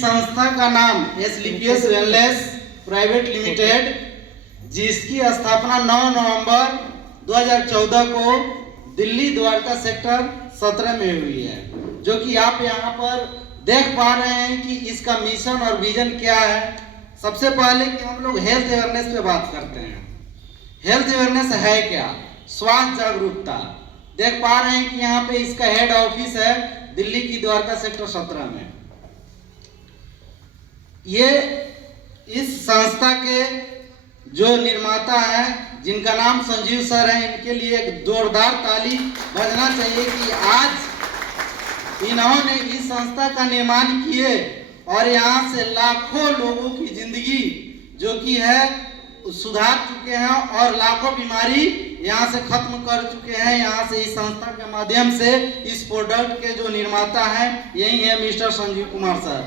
संस्था का नाम एसलीपीएस वेलनेस प्राइवेट लिमिटेड, जिसकी स्थापना 9 नवंबर 2014 को दिल्ली द्वारका सेक्टर 17 में हुई है। जो कि आप यहाँ पर देख पा रहे हैं कि इसका मिशन और विजन क्या है। सबसे पहले कि हम लोग हेल्थ अवेयरनेस पे बात करते हैं। हेल्थ अवेयरनेस है क्या? स्वास्थ्य जागरूकता। देख पा रहे हैं कि यहाँ पे इसका हेड ऑफिस है दिल्ली की द्वारका सेक्टर 17 में। ये इस संस्था के जो निर्माता हैं, जिनका नाम संजीव सर है, इनके लिए एक जोरदार ताली बजना चाहिए कि आज इन्होंने इस संस्था का निर्माण किए और यहाँ से लाखों लोगों की जिंदगी जो कि है सुधार चुके हैं और लाखों बीमारी यहाँ से खत्म कर चुके हैं। यहाँ से इस संस्था के माध्यम से इस प्रोडक्ट के जो निर्माता हैं यही है mister Sanjeev Kumar sir.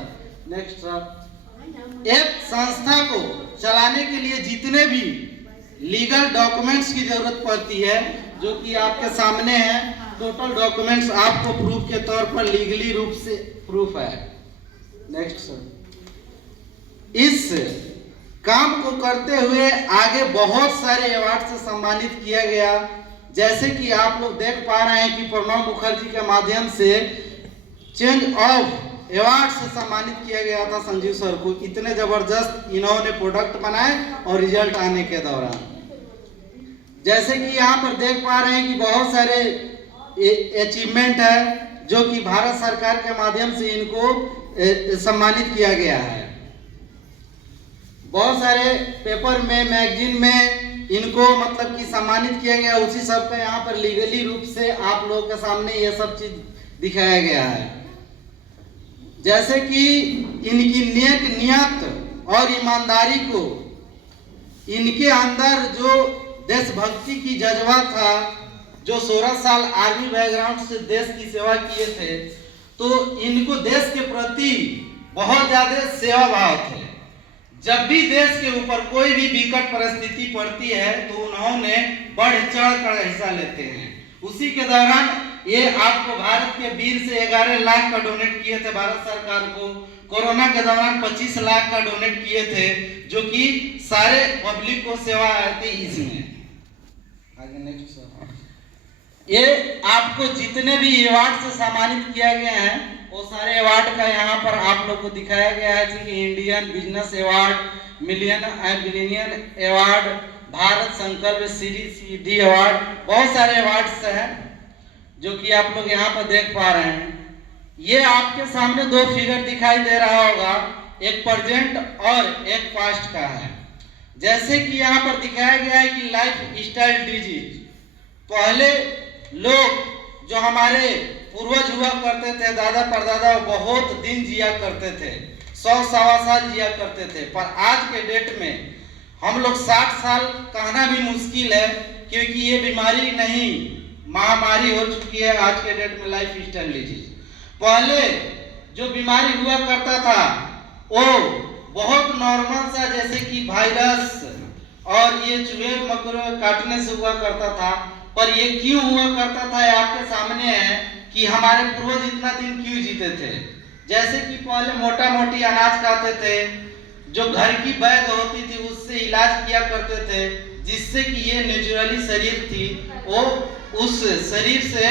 Next sir. एक संस्था को चलाने के लिए जितने भी लीगल डॉक्यूमेंट्स की जरूरत पड़ती है, जो कि आपके सामने है, टोटल डॉक्यूमेंट्स आपको प्रूफ के तौर पर लीगली रूप से प्रूफ है। Next sir. इस काम को करते हुए आगे बहुत सारे अवार्ड से सम्मानित किया गया, जैसे कि आप लोग देख पा रहे हैं कि प्रणब मुखर्जी के माध्यम से चेंज ऑफ अवार्ड से सम्मानित किया गया था संजीव सर को। इतने जबरदस्त इन्होंने प्रोडक्ट बनाए और रिजल्ट आने के दौरान, जैसे कि यहाँ पर देख पा रहे हैं कि बहुत सारे अचीवमेंट है जो कि भारत सरकार के माध्यम से इनको सम्मानित किया गया है। बहुत सारे पेपर में, मैगजीन में इनको मतलब कि सम्मानित किया गया। उसी सब का यहाँ पर लीगली रूप से आप लोगों के सामने ये सब चीज दिखाया गया है। जैसे कि इनकी नेक नियत और ईमानदारी को, इनके अंदर जो देशभक्ति की जज्बा था, जो 16 साल आर्मी बैकग्राउंड से देश की सेवा किए थे, तो इनको देश के प्रति बहुत ज्यादा सेवा भाव थे। जब भी देश के ऊपर कोई भी विकट परिस्थिति पड़ती है तो उन्होंने बढ़ चढ़ कर हिस्सा लेते हैं। उसी के दौरान ये आपको भारत के वीर से 11 लाख का डोनेट किए थे भारत सरकार को। कोरोना के दौरान 25 लाख का डोनेट किए थे, जो कि सारे पब्लिक को सेवा आए थे इसमें। आगे नेक्स्ट सर। ये आपको जितने भी अवार्ड से सम्मानित किया गया है वो सारे अवार्ड का यहाँ पर आप लोग को दिखाया गया है, जैसे कि Indian business award, million and billionaire award, Bharat Sankalp Siddhi award, बहुत सारे अवार्ड्स हैं जो कि आप लोग यहाँ पर देख पा रहे हैं। ये आपके सामने दो फिगर दिखाई दे रहा होगा, एक प्रेजेंट और एक पास्ट का है। जैसे कि यहाँ पर दिखाया गया है कि लाइफ स्टाइल डिजीज, पहले लोग जो हमारे पूर्वज हुआ करते थे, दादा परदादा, बहुत दिन जिया करते थे, 100-125 साल जिया करते थे। पर आज के डेट में हम लोग 60 साल कहना भी मुश्किल है, क्योंकि ये बीमारी नहीं महामारी हो चुकी है आज के डेट में लाइफ स्टाइल डिजीज। पहले जो बीमारी हुआ करता था वो बहुत नॉर्मल सा, जैसे कि वायरस और ये चूहे मकोड़े काटने से हुआ करता था। पर ये क्यों हुआ करता था ये आपके सामने है कि हमारे पूर्वज इतना दिन क्यों जीते थे। जैसे कि पहले मोटा मोटी अनाज खाते थे, जो घर की वैद होती थी उससे इलाज किया करते थे, जिससे कि ये नेचुरली शरीर थी, वो उस शरीर से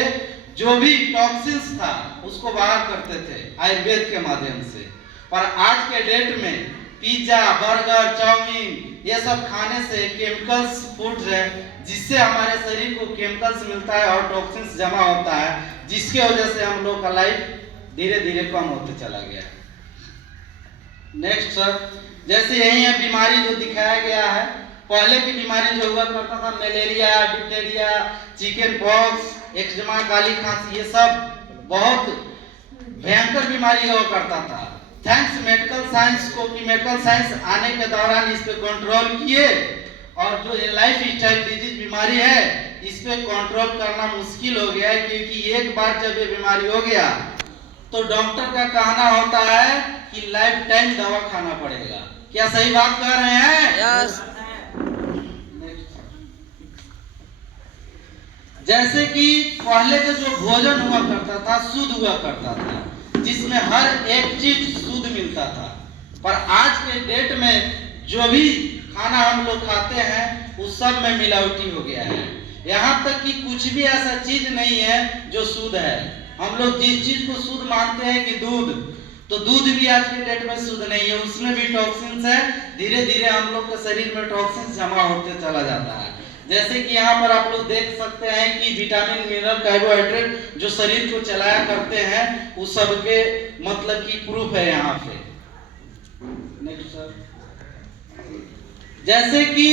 जो भी टॉक्सिन्स था उसको बाहर करते थे आयुर्वेद के माध्यम से। पर आज के डेट में पिज्जा, बर्गर, चाउमीन ये सब खाने से केमिकल्स फूड है, जिससे हमारे शरीर को केमिकल्स मिलता है और टॉक्सिन्स जमा होता है, जिसके वजह से हम लोग का लाइफ धीरे धीरे कम होते चला गया। Next sir. जैसे यही है बीमारी जो दिखाया गया है, पहले की बीमारी जो हुआ करता था malaria, diphtheria, chicken pox, eczema, काली खांसी, ये सब बहुत भयंकर बीमारी हुआ करता था। थैंक्स मेडिकल साइंस को कि मेडिकल साइंस आने के दौरान इस पे कंट्रोल किए, और जो ये लाइफ स्टाइल डिजीज बीमारी है इस पे कंट्रोल करना मुश्किल हो गया है, क्योंकि एक बार जब ये बीमारी हो गया तो डॉक्टर का कहना होता है कि लाइफ टाइम दवा खाना पड़ेगा। क्या सही बात कह रहे हैं? यस। जैसे कि पहले का जो भोजन हुआ करता था शुद्ध हुआ करता था, जिसमें हर एक चीज शुद्ध शुद्ध मिलता था। पर आज के डेट में जो भी खाना हम लोग खाते हैं उस सब में मिलावटी हो गया है। यहाँ तक कि कुछ भी ऐसा चीज नहीं है जो शुद्ध है। हम लोग जिस चीज को शुद्ध मानते हैं कि दूध, तो दूध भी आज के डेट में शुद्ध नहीं है, उसमें भी टॉक्सिन्स है। धीरे धीरे हम लोग के शरीर में टॉक्सिन्स जमा होते चला जाता है। जैसे कि यहाँ पर आप लोग देख सकते हैं कि विटामिन, मिनरल, कार्बोहाइड्रेट जो शरीर को चलाया करते हैं उस सब के मतलब की प्रूफ है यहाँ पे। Next sir. जैसे कि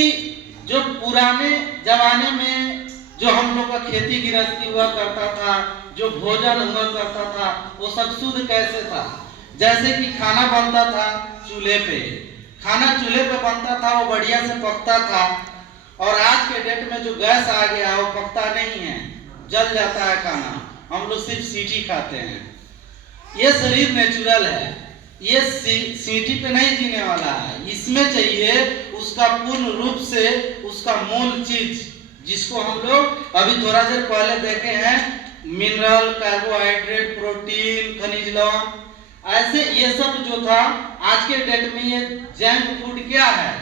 जो पुराने जमाने में जो हम लोग का खेती गृहस्थी हुआ करता था, जो भोजन हुआ करता था, वो सब शुद्ध कैसे था। जैसे कि खाना बनता था चूल्हे पे, खाना चूल्हे पे बनता था, वो बढ़िया से पकता था। और आज के डेट में जो गैस आ गया वो पकता नहीं है, जल जाता है खाना। हम लोग सिर्फ सीटी खाते हैं। ये शरीर नेचुरल है, ये सीटी पे नहीं जीने वाला है। इसमें चाहिए उसका पूर्ण रूप से उसका मूल चीज, जिसको हम लोग अभी थोड़ा देर पहले देखे हैं, मिनरल, कार्बोहाइड्रेट, प्रोटीन, खनिज लवण, ऐसे ये सब जो था। आज के डेट में ये जंक फूड क्या है,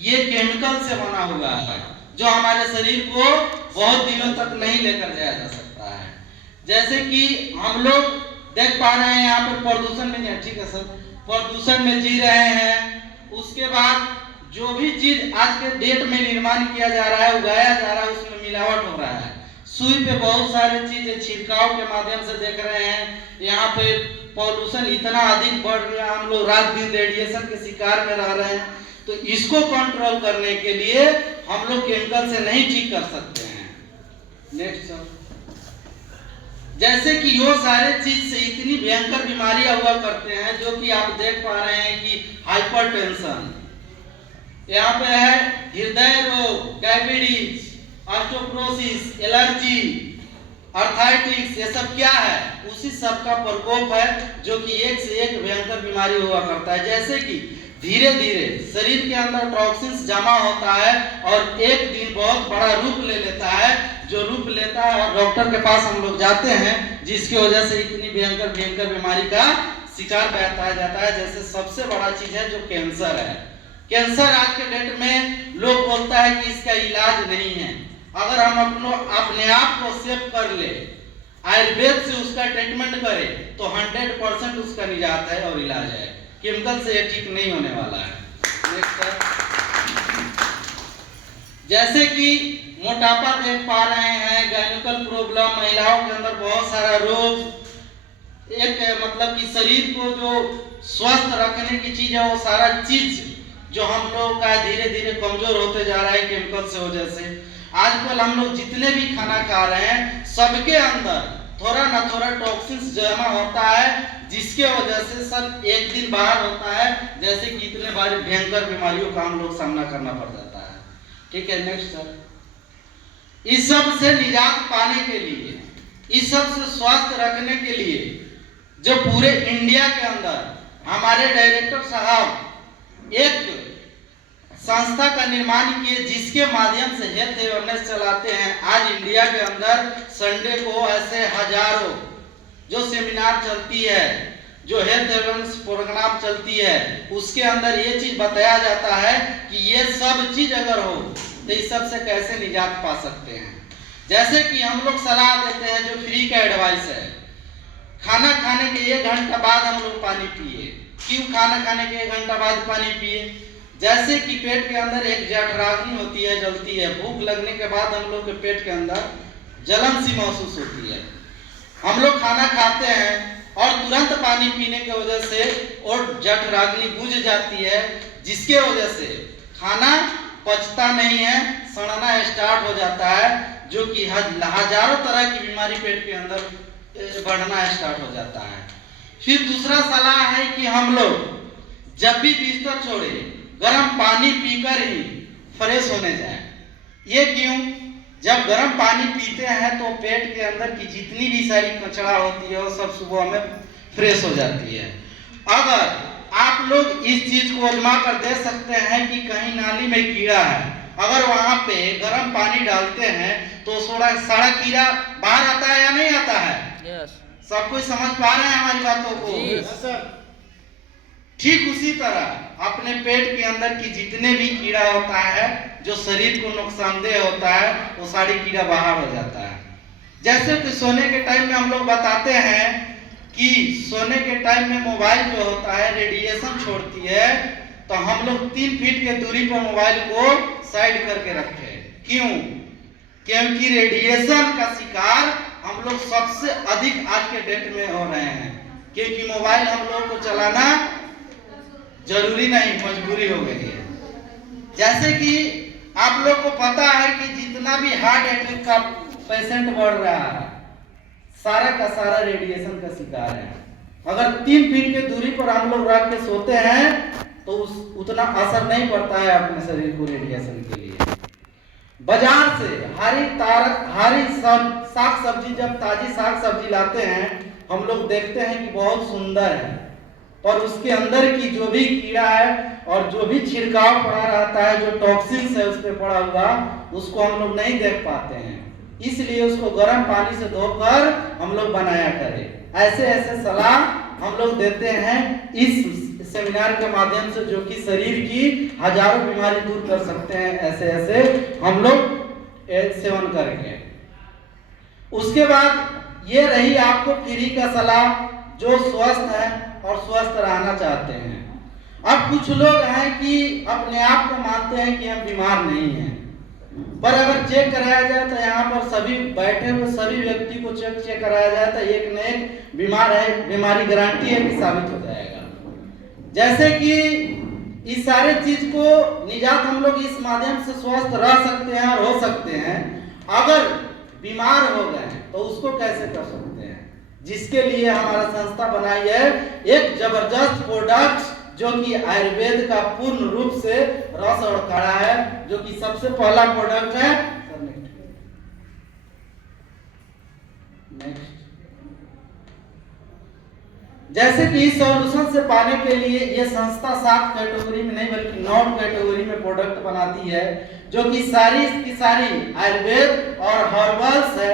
ये केमिकल से बना हुआ है जो हमारे शरीर को बहुत दिनों तक नहीं लेकर जाया जा सकता है। जैसे कि हम लोग देख पा रहे हैं यहाँ पर प्रदूषण में, ठीक है सर, प्रदूषण में जी रहे हैं। उसके बाद जो भी चीज आज के डेट में निर्माण किया जा रहा है, उगाया जा रहा है, उसमें मिलावट हो रहा है। सुई पे बहुत सारी चीजें छिड़काव के माध्यम से देख रहे हैं। यहाँ पे पॉल्यूशन इतना अधिक बढ़ रहा है, हम लोग रात दिन रेडिएशन के शिकार में रह रहे हैं। तो इसको कंट्रोल करने के लिए हम लोग केमिकल से नहीं ठीक कर सकते हैं। Next sir. जैसे कि वो सारे चीज से इतनी भयंकर बीमारियां हुआ करते हैं, जो कि आप देख पा रहे हैं कि हाइपरटेंशन, यहाँ पे है हृदय रोग, डायबिटीज, ऑस्टियोपोरोसिस, एलर्जी, आर्थराइटिस, ये सब क्या है, उसी सब का प्रकोप है जो कि एक से एक भयंकर बीमारी हुआ करता है। जैसे कि धीरे धीरे शरीर के अंदर टॉक्सिन्स जमा होता है और एक दिन बहुत बड़ा रूप ले लेता है, जो रूप लेता है और डॉक्टर के पास हम लोग जाते हैं, जिसकी वजह से इतनी भयंकर बीमारी का शिकार बताया जाता है। जैसे सबसे बड़ा चीज है जो कैंसर है। कैंसर आज के डेट में लोग बोलता है कि इसका इलाज नहीं है। अगर हम अपने आप को सेव कर ले, आयुर्वेद से उसका ट्रीटमेंट करें, तो 100% उसका निजात है और इलाज है। केमिकल से ये ठीक नहीं होने वाला है। जैसे कि मोटापा देख पा रहे हैं, गायनिकल प्रॉब्लम, महिलाओं के अंदर बहुत सारा रोग, एक मतलब कि शरीर को जो स्वस्थ रखने की चीज है वो सारा चीज जो हम लोग का धीरे धीरे कमजोर होते जा रहा है केमिकल से वजह से। आजकल हम लोग जितने भी खाना खा रहे हैं सबके अंदर थोड़ा ना थोड़ा टॉक्सिन्स जमा होता है, जिसके वजह से सब एक दिन बाहर होता है। जैसे कि इतने बारी भयंकर बीमारियों का हम लोग सामना करना पड़ जाता है। ठीक है, नेक्स्ट सर। इस सब से निजात पाने के लिए, इस सब से स्वास्थ्य रखने के लिए जो पूरे इंडिया के अंदर हमारे डायरेक्टर साहब एक संस्था का निर्माण किए, जिसके माध्यम से हेल्थ अवेयरनेस चलाते हैं। आज इंडिया के अंदर संडे को ऐसे हजारों जो सेमिनार चलती है, जो हेल्थ अवेयरनेस प्रोग्राम चलती है, उसके अंदर ये चीज बताया जाता है कि ये सब चीज अगर हो तो इस सब से कैसे निजात पा सकते हैं। जैसे कि हम लोग सलाह देते हैं, जो फ्री का एडवाइस है, खाना खाने के 1 घंटा बाद हम लोग पानी पिए। क्यों खाना खाने के 1 घंटा बाद पानी पिए? जैसे कि पेट के अंदर एक जठराग्नि होती है, जलती है। भूख लगने के बाद हम लोग के पेट के अंदर जलन सी महसूस होती है। हम लोग खाना खाते हैं और तुरंत पानी पीने की वजह से और जठराग्नि बुझ जाती है, जिसके वजह से खाना पचता नहीं है, सड़ना स्टार्ट हो जाता है, जो कि हजारों तरह की बीमारी पेट के अंदर बढ़ना स्टार्ट हो जाता है। फिर दूसरा सलाह है कि हम लोग जब भी बिस्तर छोड़े गर्म पानी पीकर ही फ्रेश होने जाए। ये क्यों? जब गर्म पानी पीते हैं तो पेट के अंदर की जितनी भी सारी कचरा होती है वो सब सुबह में फ्रेश हो जाती है। अगर आप लोग इस चीज को आजमा कर दे सकते हैं कि कहीं नाली में कीड़ा है, अगर वहां पे गर्म पानी डालते हैं तो सारा कीड़ा बाहर आता है या नहीं आता है? सब कोई समझ पा रहे हैं हमारी बातों को? ठीक उसी तरह अपने पेट के अंदर की जितने भी कीड़ा होता है जो शरीर को नुकसानदेह होता है, वो सारी कीड़ा बाहर हो जाता है। जैसे कि सोने के टाइम में हम लोग बताते हैं कि सोने के टाइम में मोबाइल जो होता है रेडिएशन छोड़ती है, तो हम लोग 3 फीट के दूरी पर मोबाइल को साइड करके रखें। क्यों? क्योंकि रेडिएशन का शिकार हम लोग सबसे अधिक आज के डेट में हो रहे हैं, क्योंकि मोबाइल हम लोग को चलाना जरूरी नहीं, मजबूरी हो गई है। जैसे कि आप लोग को पता है कि जितना भी हार्ट अटैक का पेशेंट बढ़ रहा है, सारा का सारा रेडिएशन का शिकार है। अगर 3 फीट के दूरी पर हम लोग रख के सोते हैं तो उतना असर नहीं पड़ता है अपने शरीर को रेडिएशन के लिए। बाजार से हरी साग सब्जी, जब ताजी साग सब्जी लाते हैं हम लोग देखते हैं कि बहुत सुंदर है, और उसके अंदर की जो भी कीड़ा है और जो भी छिड़काव पड़ा रहता है, जो टॉक्सिन्स है उस पर पड़ा हुआ, उसको हम लोग नहीं देख पाते हैं। इसलिए उसको गर्म पानी से धोकर हम लोग बनाया करें। ऐसे ऐसे सलाह हम लोग देते हैं इस सेमिनार के माध्यम से, जो कि शरीर की हजारों बीमारी दूर कर सकते हैं, ऐसे ऐसे हम लोग सेवन करके। उसके बाद ये रही आपको फ्री का सलाह, जो स्वस्थ है और स्वस्थ रहना चाहते हैं। अब कुछ लोग हैं कि अपने आप को मानते हैं कि हम बीमार नहीं हैं, पर अगर चेक कराया जाए तो यहाँ पर सभी बैठे हुए सभी व्यक्ति को चेक कराया जाए तो एक न एक बीमारी गारंटी है कि साबित हो जाएगा। जैसे कि इस सारे चीज को निजात हम लोग इस माध्यम से स्वस्थ रह सकते हैं और हो सकते हैं। अगर बीमार हो गए तो उसको कैसे कर सकते हैं, जिसके लिए हमारा संस्था बनाई है एक जबरदस्त प्रोडक्ट, जो कि आयुर्वेद का पूर्ण रूप से रस और काढ़ा है, जो कि सबसे पहला प्रोडक्ट है। नेक्स्ट, जैसे कि इस सॉल्यूशन से पाने के लिए ये संस्था 7 कैटेगरी में नहीं बल्कि 9 कैटेगरी में प्रोडक्ट बनाती है, जो कि सारी की सारी आयुर्वेद और हर्बल्स है,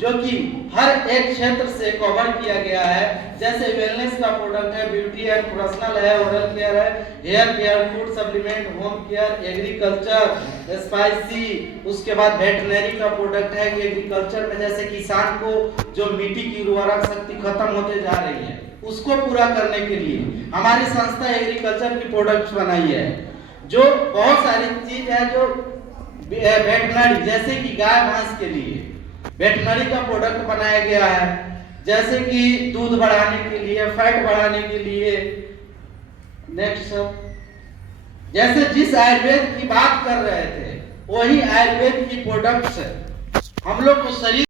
जो कि हर एक क्षेत्र से कवर किया गया है। जैसे वेलनेस का प्रोडक्ट है, ब्यूटी है, पर्सनल है, ओरल केयर है, hair care, food supplement, home care, agriculture, spicy. उसके बाद वेटनरी का प्रोडक्ट है कि एग्रीकल्चर में जैसे किसान को जो मिट्टी की उर्वरक शक्ति खत्म होते जा रही है, उसको पूरा करने के लिए हमारी संस्था एग्रीकल्चर की प्रोडक्ट्स बनाई है। जो बहुत सारी चीज है जो वेटनरी, जैसे कि गाय भैंस के लिए वेटनरी का प्रोडक्ट बनाया गया है, जैसे कि दूध बढ़ाने के लिए, फैट बढ़ाने के लिए। नेक्स्ट, जैसे जिस आयुर्वेद की बात कर रहे थे वही आयुर्वेद की प्रोडक्ट्स हम लोग को शरीर